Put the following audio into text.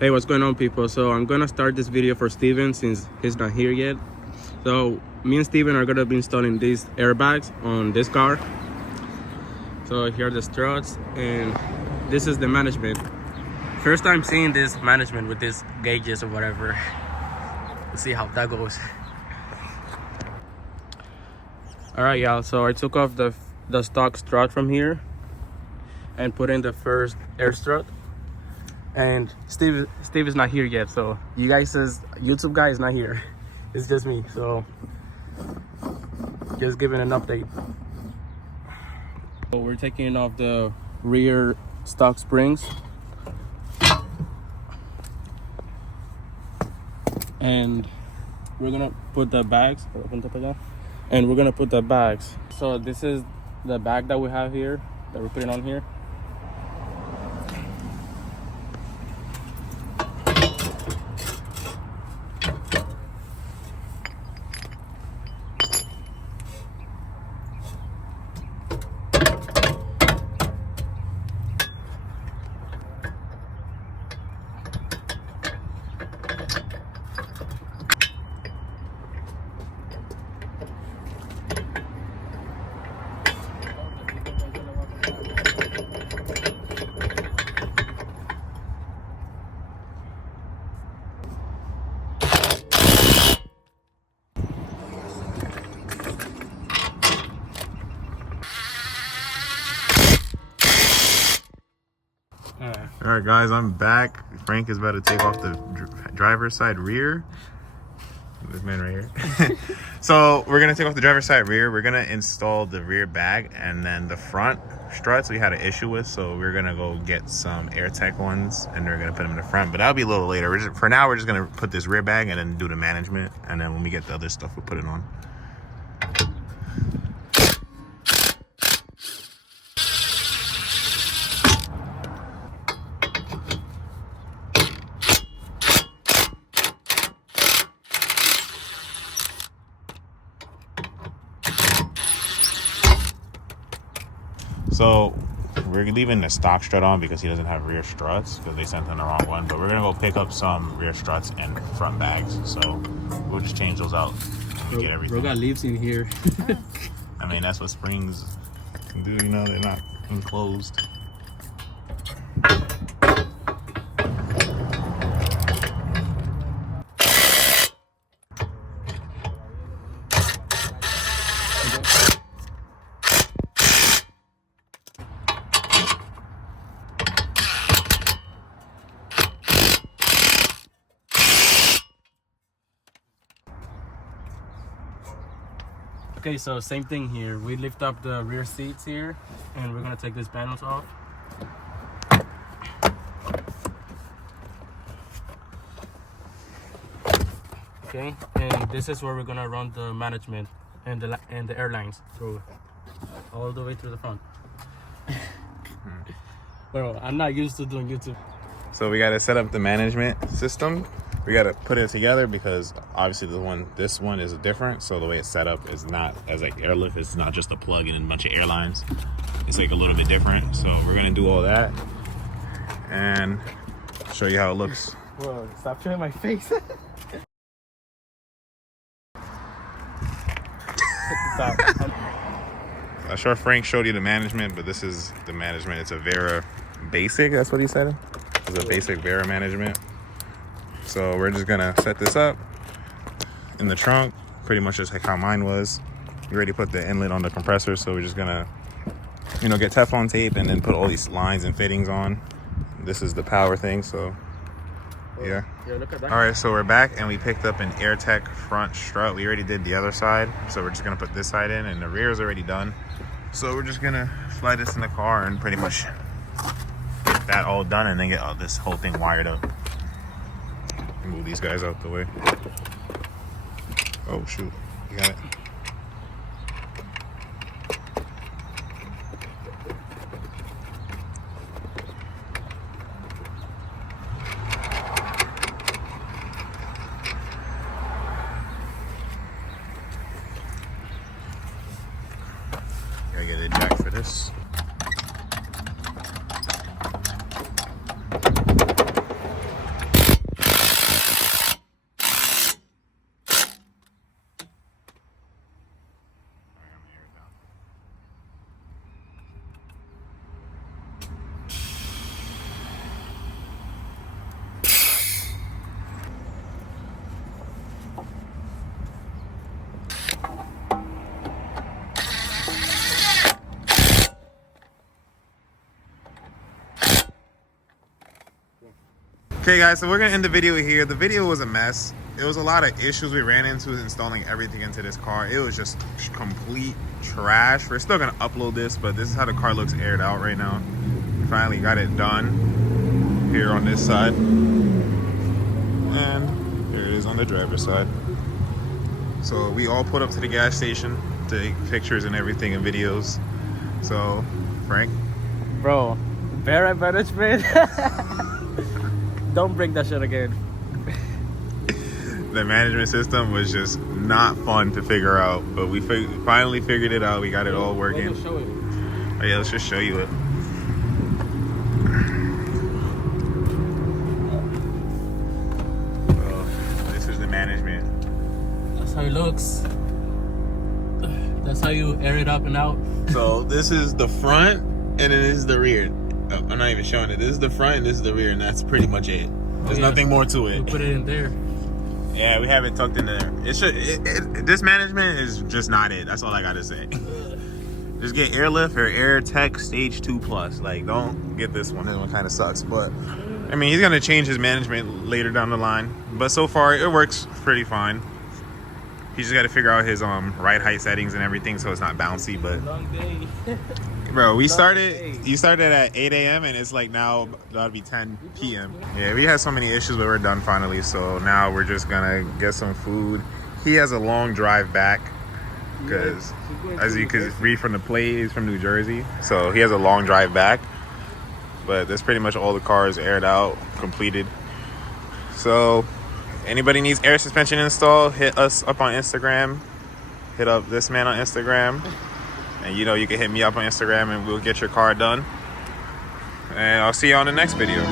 Hey, what's going on, people? So I'm gonna start this video for Steven since he's not here yet. So me and Steven are gonna be installing these airbags on this car. So here are the struts, and this is the management. First time seeing this management with these gauges or whatever. Let's see how that goes. All right, y'all. So I took off the stock strut from here and put in the first air strut. And Steve is not here yet, so you guys says YouTube guy is not here. It's just me, so just giving an update. So we're taking off the rear stock springs, and we're gonna put the bags. And we're gonna put the bags. So this is the bag that we have here that we're putting on here. All right, guys, I'm back. Frank is about to take off the driver's side rear. This man right here. So we're gonna take off the driver's side rear. We're gonna install the rear bag, and then the front struts we had an issue with, so we're gonna go get some AirTech ones, and we're gonna put them in the front. But that'll be a little later. For now, we're just gonna put this rear bag and then do the management, and then when we get the other stuff, we'll put it on. So we're leaving the stock strut on because he doesn't have rear struts because they sent in the wrong one. But we're gonna go pick up some rear struts and front bags. So we'll just change those out and get everything. Bro got leaves in here. I mean, that's what springs can do. You know, they're not enclosed. Okay, so same thing here. We lift up the rear seats here, and we're gonna take these panels off. Okay, and this is where we're gonna run the management and the airlines through, all the way through the front. Bro, I'm not used to doing YouTube. So we gotta set up the management system. We gotta put it together because obviously this one is different. So the way it's set up is not as like airlift. It's not just a plug in and a bunch of airlines. It's like a little bit different. So we're gonna do all that and show you how it looks. Bro, stop showing my face. Stop. I'm sure Frank showed you the management, but this is the management. It's a Vera basic. That's what he said. It's a basic Vera management. So we're just gonna set this up in the trunk, pretty much just like how mine was. We already put the inlet on the compressor, so we're just gonna, you know, get Teflon tape and then put all these lines and fittings on. This is the power thing, so yeah. Look at that. All right, so we're back and we picked up an AirTech front strut. We already did the other side, so we're just gonna put this side in, and the rear is already done. So we're just gonna slide this in the car and pretty much get that all done, and then get this whole thing wired up. Move these guys out the way. Oh shoot, you got it. Gotta get a jack for this. Okay guys, so we're gonna end the video here. The video was a mess. There was a lot of issues we ran into installing everything into this car. It was just complete trash. We're still gonna upload this, but this is how the car looks aired out right now. We finally got it done here on this side. And here it is on the driver's side. So we all put up to the gas station to take pictures and everything and videos. So, Frank? Bro, Vera management. Don't bring that shit again. The management system was just not fun to figure out, but we finally figured it out. We got it all working. Show it. Oh yeah, let's just show you it. So, this is the management. That's how it looks. That's how you air it up and out. So this is the front, and then this is the rear. Oh, I'm not even showing it. This is the front, and this is the rear, and that's pretty much it. There's nothing more to it. We put it in there. Yeah, we have it tucked in there. This management is just not it. That's all I gotta say. Just get Airlift or Air Tech Stage 2 Plus. Like, don't get this one. This one kind of sucks. But, I mean, he's gonna change his management later down the line. But so far, it works pretty fine. He just got to figure out his ride height settings and everything so it's not bouncy. But, Long day. bro, you started at 8 a.m. and it's like now about to be 10 p.m. Yeah, we had so many issues, but we're done finally. So now we're just gonna get some food. He has a long drive back because, as you can read from the plate, he's from New Jersey. So he has a long drive back. But that's pretty much all the cars aired out, completed. So anybody needs air suspension installed, hit us up on Instagram. Hit up this man on Instagram. And you know, you can hit me up on Instagram and we'll get your car done. And I'll see you on the next video.